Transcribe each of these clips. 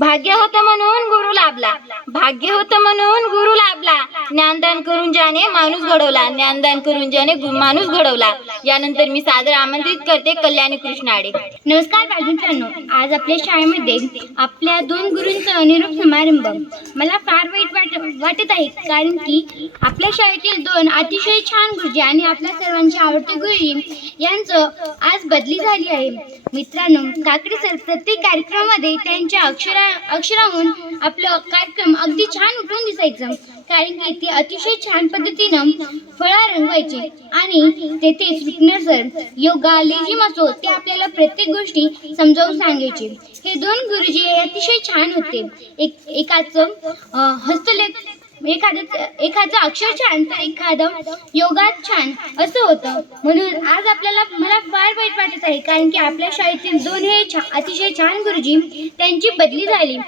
भाग्य होतं म्हणून गुरु लाभला. भाग्य होतं म्हणून गुरु लाभला. ज्ञानदान करून ज्याने माणूस घडवला. ज्ञानदान करून ज्याने माणूस घडवला. यानंतर मी सादर आमंत्रित करते कल्याणी कृष्णाडे. नमस्कार बालमित्रांनो आज आपल्या शाळेमध्ये आपल्या दोन गुरूंचा अनिरूप समारंभ. मला फार वाईट वाटत आहे. कारण की आपल्या शाळेतील दोन अतिशय छान गुरुजी आणि आपल्या सर्वांचे आवडते गुरुजी यांचं आज बदली झाली आहे. मित्रांनो काकडे सर प्रत्येक कार्यक्रमामध्ये त्यांच्या अक्षरा अक्षराहून आपलं कार्यक्रम अगदी छान उठून दिसायचं. कारण की ते अतिशय छान पद्धतीनं फळा रंगवायचे. आणि तेथेच विकनर सर योगा लेझिम असो ते आपल्याला प्रत्येक गोष्टी समजावून सांगायचे. हे दोन गुरुजी अतिशय छान होते. एक एकाचं हस्तलेख एखादं एखादं अक्षर छान तर एखादं योगात छान असं होतं. म्हणून आज आपल्याला मला फार वाईट वाटत आहे कारण की आपल्या शाळेतील दोन हे छा अतिशय छान गुरुजी त्यांची बदली झाली.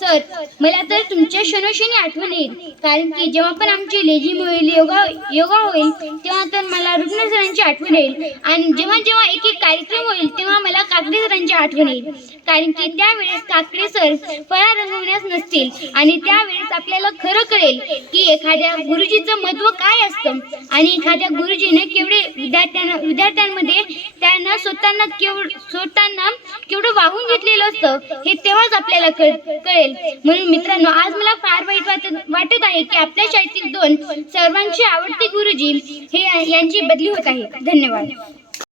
सर मला तर तुमच्या क्षणोक्षणी आठवण येईल कारण की जेव्हा पण आमची लेझीम होईल योगा योगा होईल तेव्हा तर मला रुग्ण सरांची आठवण येईल. आणि जेव्हा जेव्हा एक एक कार्यक्रम होईल तेव्हा मला काकडे सरांची आठवण येईल. कारण की त्यावेळेस काकडे सर फळा रंगवण्यास नसतील आणि त्यावेळेस आपल्याला खरं कळेल की एखाद्या गुरुजीचं महत्त्व काय असतं. आणि एखाद्या गुरुजीने केवढे विद्यार्थ्यांना विद्यार्थ्यांमध्ये त्यांना स्वतःना केवढ स्वतःना केवढं वाहून घेतलेलं असतं हे तेव्हाच आपल्याला कळ कळेल. म्हणून मित्रांनो आज मला फार वाईट वाटत वाटत आहे की आपल्या शाळेतील दोन सर्वांचे आवडते गुरुजी हे यांची बदली होत आहे. धन्यवाद.